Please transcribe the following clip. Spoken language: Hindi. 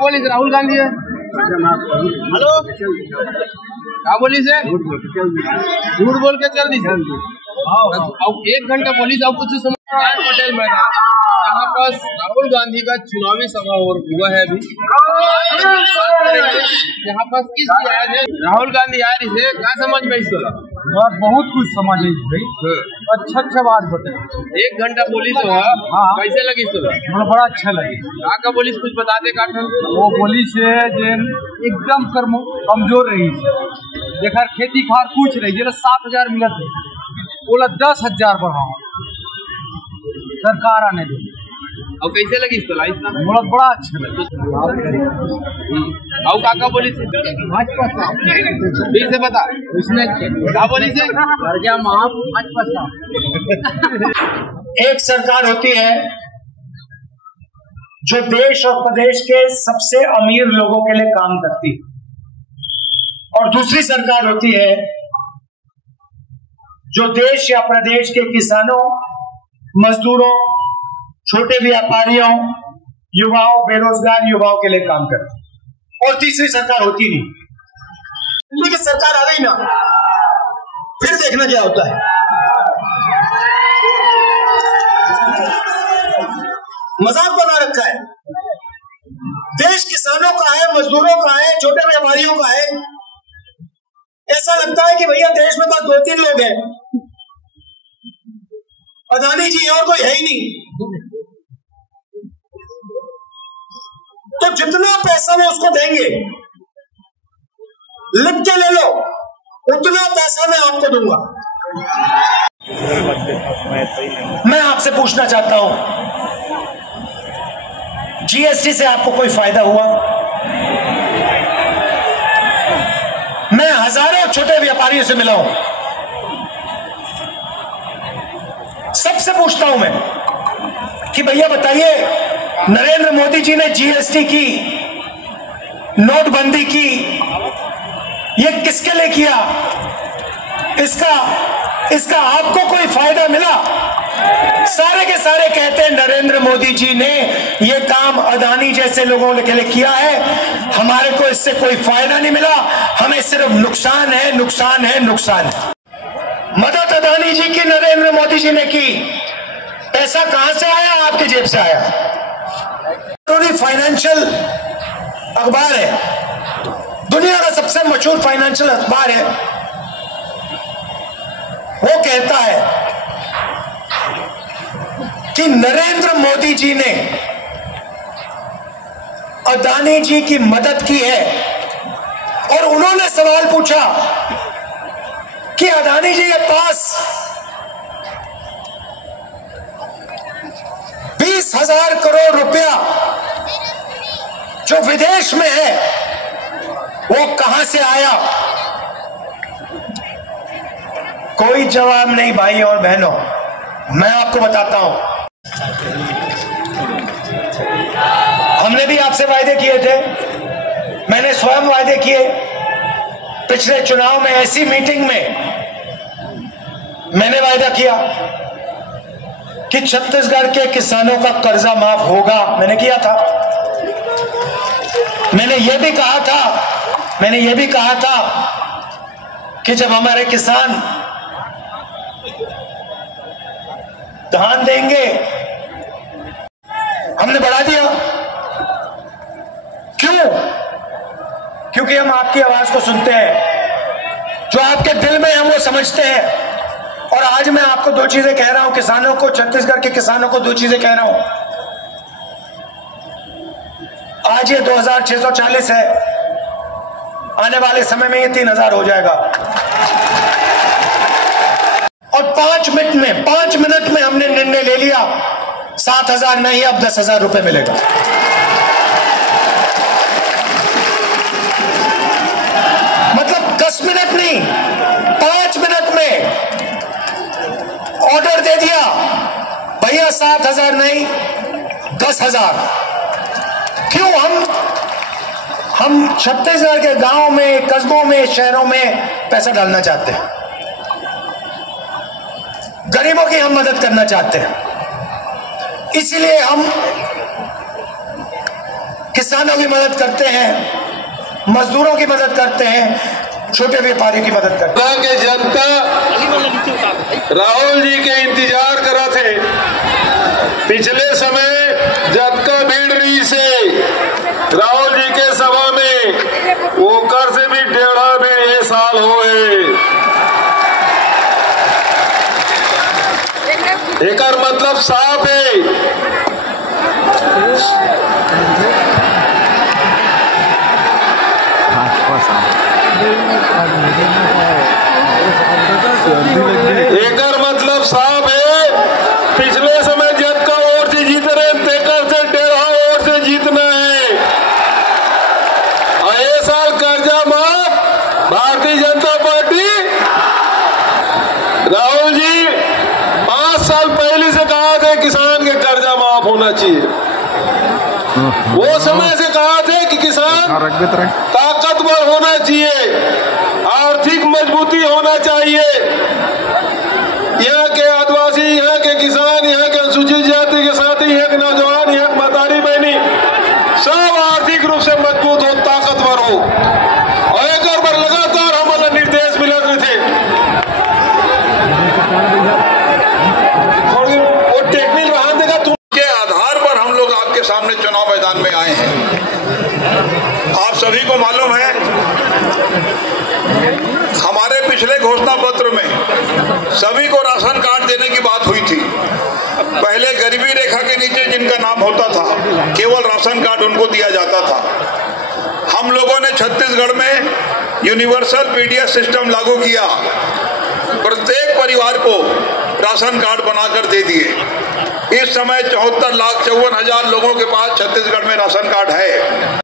बोली राहुल गांधी है। हेलो क्या बोली से झूठ बोल के चल दी सर। अब 1 घंटा पुलिस अब कुछ समझ पटेल मैदान यहाँ पर राहुल गांधी का चुनावी सभा और हुआ है अभी यहाँ पर किस है राहुल गांधी आ रही है क्या समझ में इसको बहुत कुछ समझ भाई अच्छा बात बताए। 1 घंटा पुलिस हुआ कैसे लगी इसको बड़ा अच्छा लगे। का पुलिस कुछ बताते का वो पुलिस है एकदम कमजोर रही देखा खेती खार कुछ रही जरा 7,000 मिलत बोला 10,000 बढ़ाओ सरकार आने दे। और कैसे लगी इसको बोला बड़ा अच्छा लगा। और काका बोली भाजपा फिर से बता उसने क्या बोली से भाजपा। एक सरकार होती है जो देश और प्रदेश के सबसे अमीर लोगों के लिए काम करती है और दूसरी सरकार होती है जो देश या प्रदेश के किसानों, मजदूरों, छोटे व्यापारियों, युवाओं, बेरोजगार युवाओं के लिए काम करती है। और तीसरी सरकार होती नहीं। लेकिन सरकार आ गई ना, फिर देखना क्या होता है। मजाक बना रखा है। देश किसानों का है, मजदूरों का है, छोटे व्यापारियों का है। ऐसा लगता है कि भैया देश में बस 2-3 लोग हैं, अदानी जी और कोई है ही नहीं। तो जितना पैसा वो उसको देंगे लिख के ले लो, उतना पैसा मैं आपको दूंगा। मैं आपसे पूछना चाहता हूं, जीएसटी से आपको कोई फायदा हुआ? मैं हजारों छोटे व्यापारियों से मिला हूं, सबसे पूछता हूं मैं कि भैया बताइए, नरेंद्र मोदी जी ने जीएसटी की, नोटबंदी की, ये किसके लिए किया? इसका आपको कोई फायदा मिला? सारे के सारे कहते हैं नरेंद्र मोदी जी ने ये काम अदानी जैसे लोगों के लिए किया है, हमारे को इससे कोई फायदा नहीं मिला, हमें सिर्फ नुकसान है, नुकसान है, नुकसान है। मदद अदानी जी की नरेंद्र मोदी जी ने की, पैसा कहां से आया? आपके जेब से आया। फाइनेंशियल अखबार है, दुनिया का सबसे मशहूर फाइनेंशियल अखबार है, वो कहता है कि नरेंद्र मोदी जी ने अदानी जी की मदद की है। और उन्होंने सवाल पूछा कि अदानी जी के पास 20,000 करोड़ रुपया जो विदेश में है वो कहां से आया? कोई जवाब नहीं भाई और बहनों। मैं आपको बताता हूं, हमने भी आपसे वायदे किए थे, मैंने स्वयं वायदे किए। पिछले चुनाव में ऐसी मीटिंग में मैंने वायदा किया कि छत्तीसगढ़ के किसानों का कर्जा माफ होगा, मैंने किया था। मैंने ये भी कहा था कि जब हमारे किसान धान देंगे, हमने बढ़ा दिया। क्यों? क्योंकि हम आपकी आवाज को सुनते हैं, जो आपके दिल में हम वो समझते हैं। और आज मैं आपको 2 चीजें कह रहा हूं, किसानों को, छत्तीसगढ़ के किसानों को 2 चीजें कह रहा हूं। आज ये 2,640 है, आने वाले समय में ये 3,000 हो जाएगा। और 5 मिनट में हमने निर्णय ले लिया, 7,000 नहीं, अब 10,000 रुपए मिलेगा। मतलब 10 मिनट नहीं, 5 मिनट में ऑर्डर दे दिया, भैया 7,000 नहीं, 10,000। क्यों? हम छत्तीसगढ़ के गांव में, कस्बों में, शहरों में पैसा डालना चाहते हैं, गरीबों की हम मदद करना चाहते हैं। इसलिए हम किसानों की मदद करते हैं, मजदूरों की मदद करते हैं, छोटे व्यापारियों की मदद करते हैं। के जनता राहुल जी के इंतजार करा थे। पिछले समय जतका भीड़ रही से राहुल जी के सभा में वो कर से भी 1.5 साल होए। एक मतलब साफ है, एकर मतलब साफ है, पिछले समय जब का वोट से जीत रहे तेकर से 1.5 वोट से जीतना है। और ये साल कर्जा माफ भारतीय जनता पार्टी। राहुल जी 5 साल पहले से कहा था किसान के कर्जा माफ होना चाहिए। वो समय से कहा थे कि किसान ताकतवर होना चाहिए, आर्थिक मजबूती होना चाहिए। यहाँ के आदिवासी, यहाँ के किसान, यहाँ के अनुसूचित जाति के साथ ही यहाँ के नौजवान, यहाँ की मातारी बहनी सब आर्थिक रूप से मजबूत हो, ताकतवर हो। और एक बार लगातार हमारा निर्देश मिलते थे। वो टेक्निक वहां देगा तुम के आधार पर हम लोग आपके सामने चुनाव मैदान में आए हैं। आप सभी को मालूम है हमारे पिछले घोषणा पत्र में सभी को राशन कार्ड देने की बात हुई थी। पहले गरीबी रेखा के नीचे जिनका नाम होता था केवल राशन कार्ड उनको दिया जाता था। हम लोगों ने छत्तीसगढ़ में यूनिवर्सल पीडीएस सिस्टम लागू किया, प्रत्येक परिवार को राशन कार्ड बनाकर दे दिए। इस समय 74,54,000 लोगों के पास छत्तीसगढ़ में राशन कार्ड है।